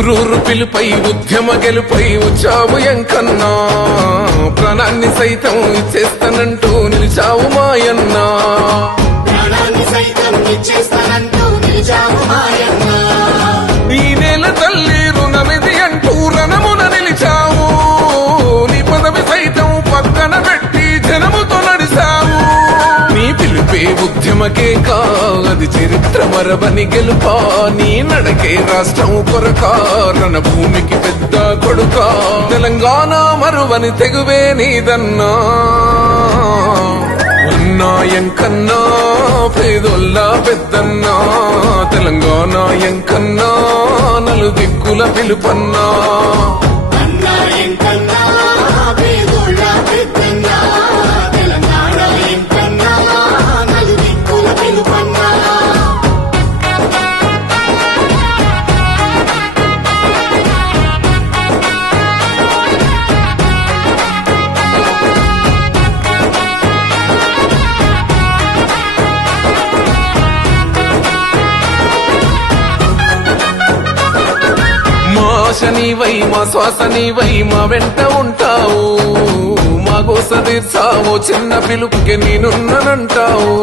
ఊరూరు పిలుపై ఉద్యమ గెలుపై వచ్చావు ఎంకన్నా, ప్రాణాన్ని సైతం ఇచ్చేస్తానంటూ నిలిచావు మాయన్నా. ఈ నేల తల్లి రుణమిది అంటూ రణమున నిలిచావు, నీ పదవి సైతం పక్కన పెట్టి జనముతో నడిచావు. నీ పిలుపే ఉద్యమకే కాది చరిత్ర మరవని గెలుపా, నీ నడకే రాష్ట్రం కొరకా రణ భూమికి పెద్ద కొడుకా. తెలంగాణ మరువని తెగువే నీదన్నా, ఎంకన్నా పేదొల్ల పెద్దన్నా. తెలంగాణ ఎంకన్నా నలు దిక్కుల పిలుపన్నా. నీవై మా శ్వాస నీవై మా వెంట ఉంటావు, మా గోస తీర్చావో చిన్న పిలుపుకి నేనున్నానంటావు.